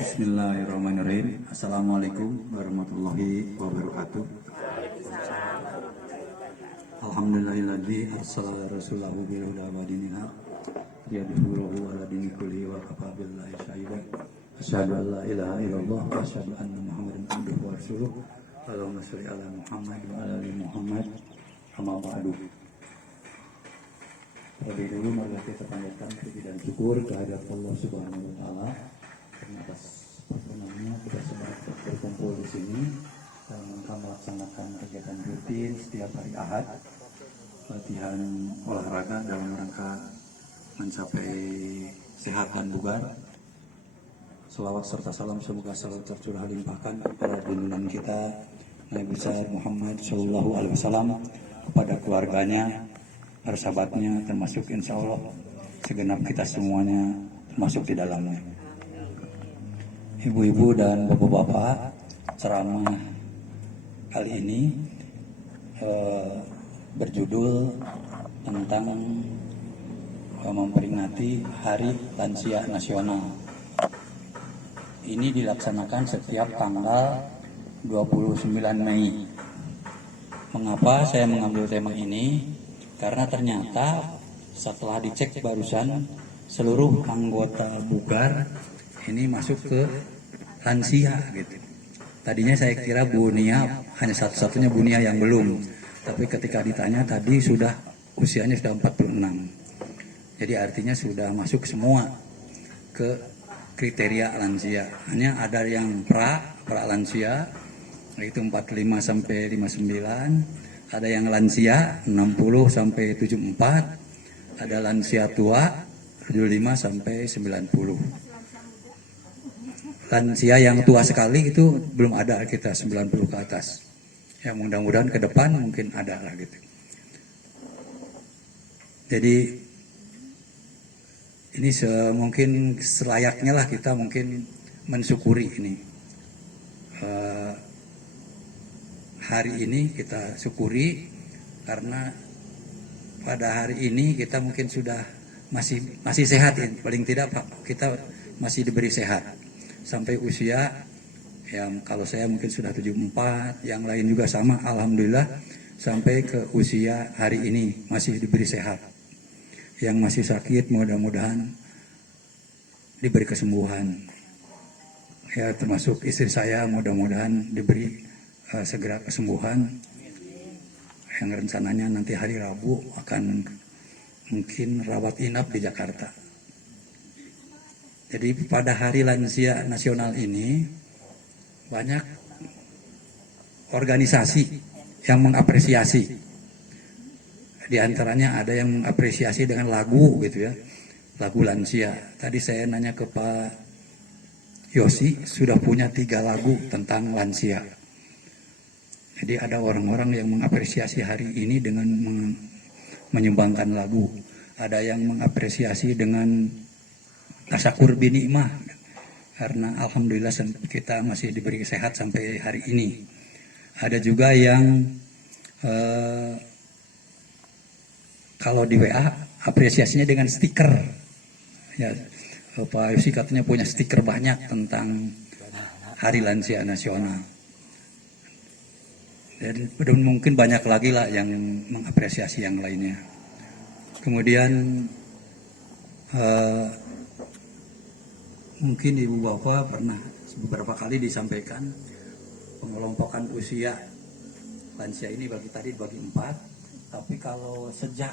Bismillahirrahmanirrahim. Assalamualaikum warahmatullahi wabarakatuh. Alhamdulillahilladzi arsala rasulahu bil huda wa dinil haq liyudhhirahu 'ala dini kulli wa kafa billahi shahidan. Asyhadu an la ilaha illallah wa asyhadu anna Muhammadan abduhu wa rasuluh. Allahumma shalli ala Muhammad wa ala ali Muhammad. Amma ba'du. Terlebih dulu mari kita panjatkan puji dan syukur kehadirat Allah Subhanahu wa taala atas perkenannya kita semua berkumpul di sini dalam rangka melaksanakan kegiatan rutin setiap hari Ahad, latihan olahraga dalam rangka mencapai sehat dan bugar. Selawat serta salam semoga selalu tercurah limpahkan kepada junjungan kita Nabi besar Muhammad Shallallahu Alaihi Wasallam, kepada keluarganya, para sahabatnya, termasuk insya Allah segenap kita semuanya termasuk di dalamnya. Ibu-ibu dan bapak-bapak, ceramah kali ini berjudul tentang memperingati Hari Lansia Nasional. Ini dilaksanakan setiap tanggal 29 Mei. Mengapa saya mengambil tema ini? Karena ternyata setelah dicek barusan, seluruh anggota bugar ini masuk ke lansia gitu. Tadinya saya kira Bu Nia hanya satu-satunya Bu Nia yang belum, tapi ketika ditanya tadi sudah usianya sudah 46. Jadi artinya sudah masuk semua ke kriteria lansia. Hanya ada yang pra lansia, yaitu 45 sampai 59, ada yang lansia 60 sampai 74, ada lansia tua 75 sampai 90. Lansia yang tua sekali itu belum ada kita 90 ke atas. Ya mudah-mudahan ke depan mungkin ada lah gitu. Jadi ini mungkin selayaknya lah kita mungkin mensyukuri ini. Hari ini kita syukuri karena pada hari ini kita mungkin sudah masih sehat ya. Paling tidak Pak, kita masih diberi sehat. Sampai usia yang kalau saya mungkin sudah 74, yang lain juga sama, alhamdulillah sampai ke usia hari ini masih diberi sehat. Yang masih sakit mudah-mudahan diberi kesembuhan. Ya termasuk istri saya mudah-mudahan diberi segera kesembuhan. Yang rencananya nanti hari Rabu akan mungkin rawat inap di Jakarta. Jadi pada Hari Lansia Nasional ini banyak organisasi yang mengapresiasi. Di antaranya ada yang mengapresiasi dengan lagu gitu ya, lagu lansia. Tadi saya nanya ke Pak Yosi, sudah punya 3 lagu tentang lansia. Jadi ada orang-orang yang mengapresiasi hari ini dengan menyumbangkan lagu. Ada yang mengapresiasi dengan tasakur binikmah, karena alhamdulillah kita masih diberi sehat sampai hari ini. Ada juga yang kalau di WA apresiasinya dengan stiker. Ya, Pak Yosi katanya punya stiker banyak tentang Hari Lansia Nasional. Dan mungkin banyak lagi lah yang mengapresiasi yang lainnya. Kemudian mungkin Ibu Bapak pernah beberapa kali disampaikan pengelompokan usia lansia ini bagi 4, tapi kalau sejak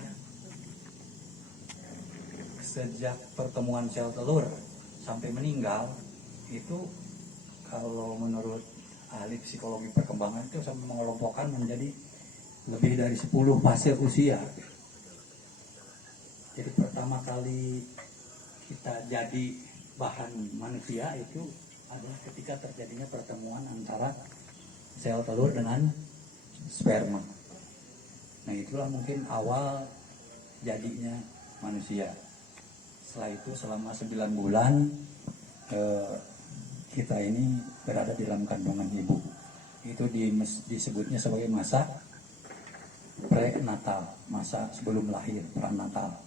pertemuan sel telur sampai meninggal itu kalau menurut ahli psikologi perkembangan itu sampai mengelompokkan menjadi lebih dari 10 fase usia. Jadi pertama kali kita jadi bahan manusia itu adalah ketika terjadinya pertemuan antara sel telur dengan sperma. Nah itulah mungkin awal jadinya manusia. Setelah itu selama 9 bulan kita ini berada di dalam kandungan ibu. Itu disebutnya sebagai masa prenatal, masa sebelum lahir, pranatal.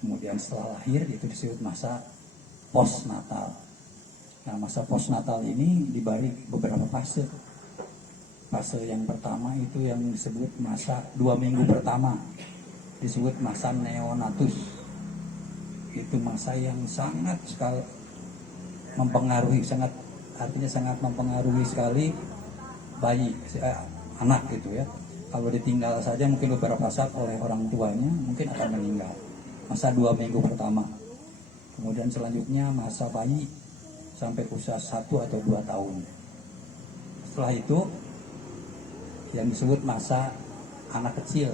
Kemudian setelah lahir itu disebut masa postnatal. Nah masa postnatal ini dibagi beberapa fase. Fase yang pertama itu yang disebut masa 2 minggu pertama, disebut masa neonatus. Itu masa yang sangat sekali mempengaruhi, artinya sangat mempengaruhi sekali bayi, anak gitu ya. Kalau ditinggal saja mungkin beberapa saat oleh orang tuanya mungkin akan meninggal. Masa 2 minggu pertama. Kemudian selanjutnya masa bayi sampai usia 1 atau 2 tahun. Setelah itu yang disebut masa anak kecil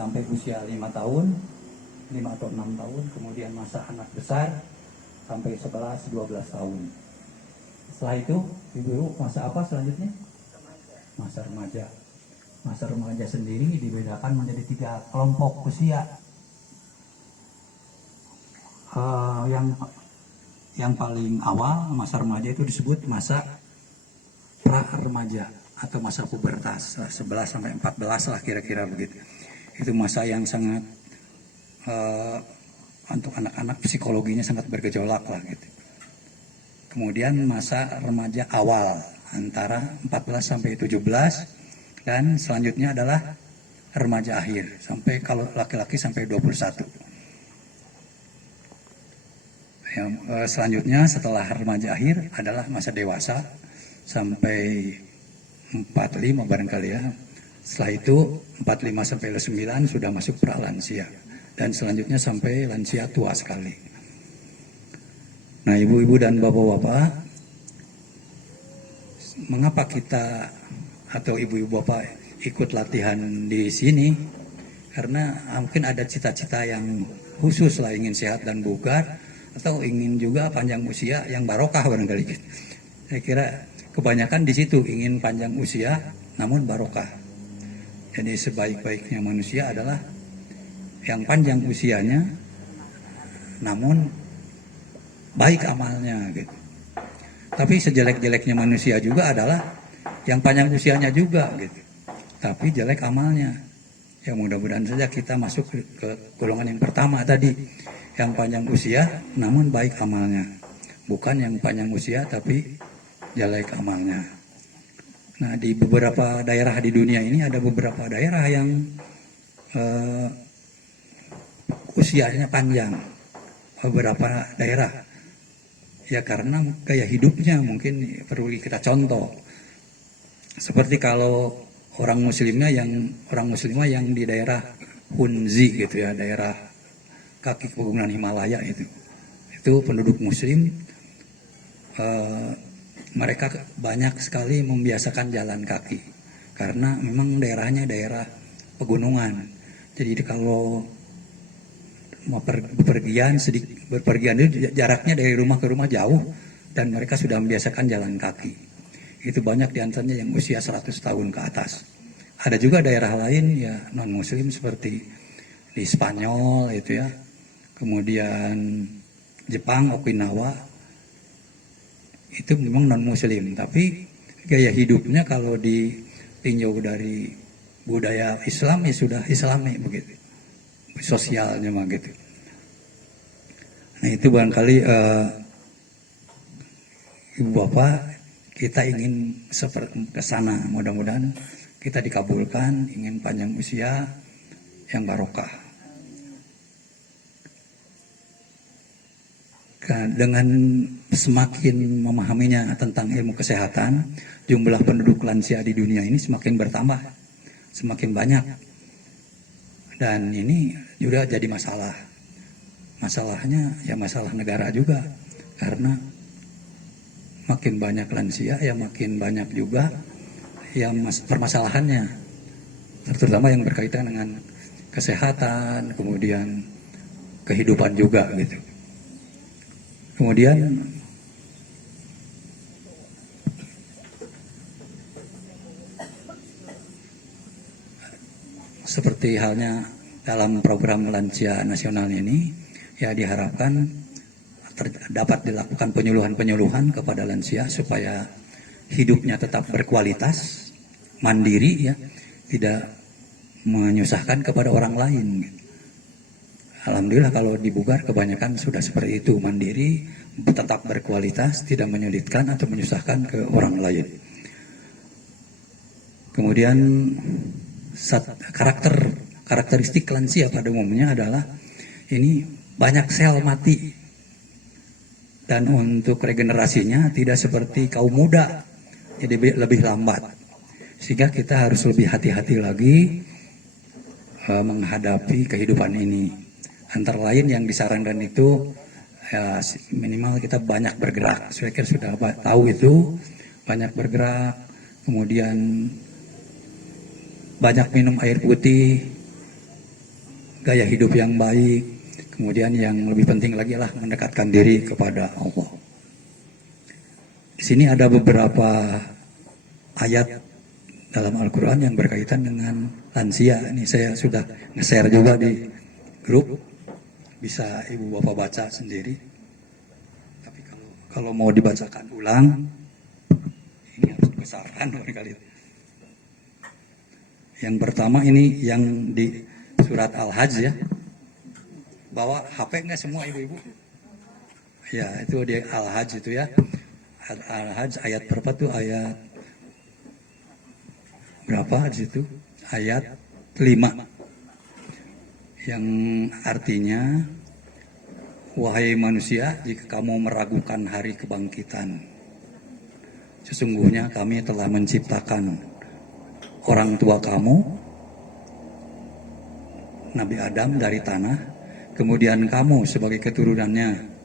sampai usia 5 tahun, 5 atau 6 tahun. Kemudian masa anak besar sampai 11-12 tahun. Setelah itu, Ibu, masa apa selanjutnya? Masa remaja. Masa remaja sendiri dibedakan menjadi 3 kelompok usia. Yang paling awal masa remaja itu disebut masa pra remaja atau masa pubertas, 11 sampai 14 lah kira-kira begitu. Itu masa yang sangat untuk anak-anak psikologinya sangat bergejolak lah gitu. Kemudian masa remaja awal antara 14 sampai 17 dan selanjutnya adalah remaja akhir sampai kalau laki-laki sampai 21. Selanjutnya setelah remaja akhir adalah masa dewasa sampai 45 barangkali ya. Setelah itu 45 sampai 9 sudah masuk pra lansia dan selanjutnya sampai lansia tua sekali. Nah, ibu-ibu dan bapak-bapak, mengapa kita atau ibu-ibu bapak ikut latihan di sini? Karena mungkin ada cita-cita yang khusus lah, ingin sehat dan bugar, atau ingin juga panjang usia yang barokah barangkali. Saya kira kebanyakan di situ ingin panjang usia namun barokah. Jadi sebaik-baiknya manusia adalah yang panjang usianya namun baik amalnya gitu. Tapi sejelek-jeleknya manusia juga adalah yang panjang usianya juga gitu. Tapi jelek amalnya. Ya mudah-mudahan saja kita masuk ke golongan yang pertama tadi. Yang panjang usia namun baik amalnya, bukan yang panjang usia tapi jelek amalnya. Nah, di beberapa daerah di dunia ini ada beberapa daerah yang usianya panjang, beberapa daerah ya karena gaya hidupnya mungkin perlu kita contoh. Seperti kalau orang muslimah yang di daerah Hunzi gitu ya, daerah kaki pegunungan Himalaya itu penduduk muslim, mereka banyak sekali membiasakan jalan kaki karena memang daerahnya daerah pegunungan. Jadi kalau mau berpergian itu jaraknya dari rumah ke rumah jauh dan mereka sudah membiasakan jalan kaki. Itu banyak diantaranya yang usia 100 tahun ke atas. Ada juga daerah lain ya non muslim seperti di Spanyol itu ya. Kemudian Jepang, Okinawa, itu memang non-muslim. Tapi gaya hidupnya kalau ditinjau dari budaya Islam ya sudah Islami begitu. Sosialnya mah gitu. Nah itu barangkali Ibu Bapak kita ingin seperti ke sana. Mudah-mudahan kita dikabulkan, ingin panjang usia yang barokah. Dengan semakin memahaminya tentang ilmu kesehatan, jumlah penduduk lansia di dunia ini semakin bertambah, semakin banyak. Dan ini juga jadi masalah. Masalahnya ya masalah negara juga, karena makin banyak lansia ya makin banyak juga yang permasalahannya, terutama yang berkaitan dengan kesehatan, kemudian kehidupan juga gitu. Kemudian seperti halnya dalam program lansia nasional ini, ya diharapkan dapat dilakukan penyuluhan-penyuluhan kepada lansia supaya hidupnya tetap berkualitas, mandiri ya, tidak menyusahkan kepada orang lain. Alhamdulillah kalau di Bugar kebanyakan sudah seperti itu, mandiri, tetap berkualitas, tidak menyulitkan atau menyusahkan ke orang lain. Kemudian karakteristik lansia pada umumnya adalah ini banyak sel mati, dan untuk regenerasinya tidak seperti kaum muda, jadi lebih lambat, sehingga kita harus lebih hati-hati lagi menghadapi kehidupan ini. Antara lain yang disarankan itu ya, minimal kita banyak bergerak. Saya kira sudah tahu itu, banyak bergerak, kemudian banyak minum air putih, gaya hidup yang baik, kemudian yang lebih penting lagi adalah mendekatkan diri kepada Allah. Di sini ada beberapa ayat dalam Al-Quran yang berkaitan dengan lansia. Ini saya sudah nge-share juga di grup, bisa ibu bapak baca sendiri. Tapi kalau mau dibacakan ulang, ini harus besarkan barangkali. Yang pertama ini yang di surat Al-Hajj ya. Bawa HP enggak semua ibu-ibu? Ya, itu di Al-Hajj itu ya. Al-Hajj ayat berapa tuh? Ayat berapa di situ? Ayat 5. Yang artinya, wahai manusia, jika kamu meragukan hari kebangkitan, sesungguhnya kami telah menciptakan orang tua kamu, Nabi Adam, dari tanah, kemudian kamu sebagai keturunannya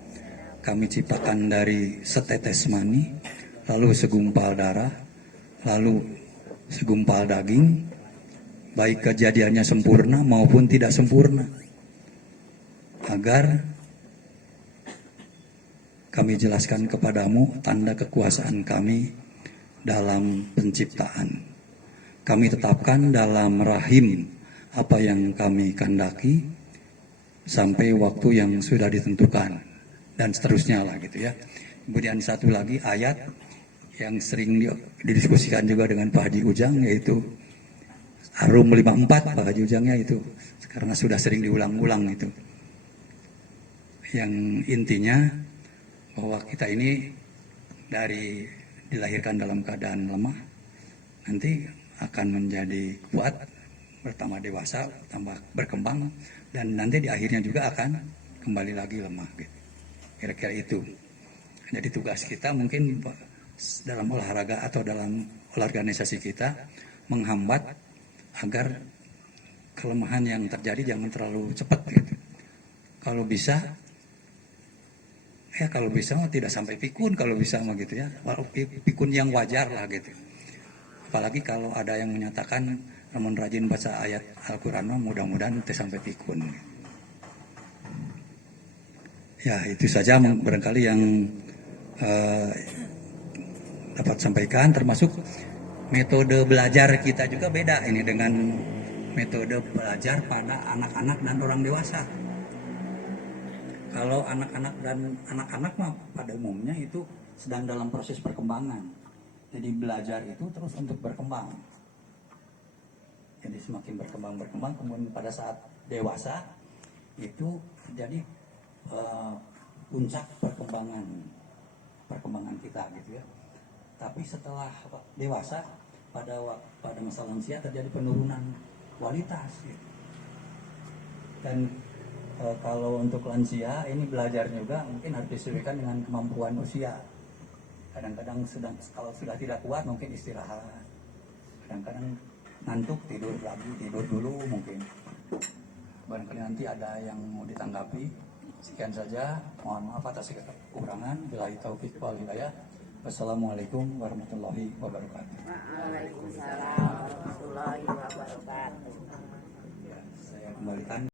kami ciptakan dari setetes mani, lalu segumpal darah, lalu segumpal daging, baik kejadiannya sempurna maupun tidak sempurna, agar kami jelaskan kepadamu tanda kekuasaan kami dalam penciptaan. Kami tetapkan dalam rahim apa yang kami kehendaki sampai waktu yang sudah ditentukan, dan seterusnya lah gitu ya. Kemudian satu lagi ayat yang sering didiskusikan juga dengan Pak Haji Ujang, yaitu Ar-Rum 54. Pak Haji Ujangnya itu karena sudah sering diulang-ulang itu, yang intinya bahwa kita ini dilahirkan dalam keadaan lemah, nanti akan menjadi kuat, bertambah dewasa, tambah berkembang, dan nanti di akhirnya juga akan kembali lagi lemah. Gitu. Kira-kira itu. Jadi tugas kita mungkin dalam olahraga atau dalam organisasi kita menghambat agar kelemahan yang terjadi jangan terlalu cepat. Gitu. Kalau bisa tidak sampai pikun, kalau bisa mah gitu ya, pikun yang wajar lah gitu. Apalagi kalau ada yang menyatakan namun rajin baca ayat Al-Quran, mudah-mudahan itu sampai pikun. Ya, itu saja barangkali yang dapat sampaikan, termasuk metode belajar kita juga beda ini dengan metode belajar pada anak-anak dan orang dewasa. Kalau anak-anak mah pada umumnya itu sedang dalam proses perkembangan. Jadi belajar itu terus untuk berkembang. Jadi semakin berkembang, kemudian pada saat dewasa itu terjadi puncak perkembangan kita gitu ya. Tapi setelah dewasa, pada masa lansia terjadi penurunan kualitas. Gitu. Dan kalau untuk lansia ini belajar juga mungkin harus disesuaikan dengan kemampuan usia. Kadang-kadang kalau sudah tidak kuat mungkin istirahat, kadang-kadang ngantuk tidur dulu mungkin. Barangkali nanti ada yang mau ditanggapi. Sekian saja, mohon maaf atas kekurangan. Billahi taufik wal hidayah. Wassalamualaikum warahmatullahi wabarakatuh. Waalaikumsalam warahmatullahi wabarakatuh. Ya, saya kembalikan.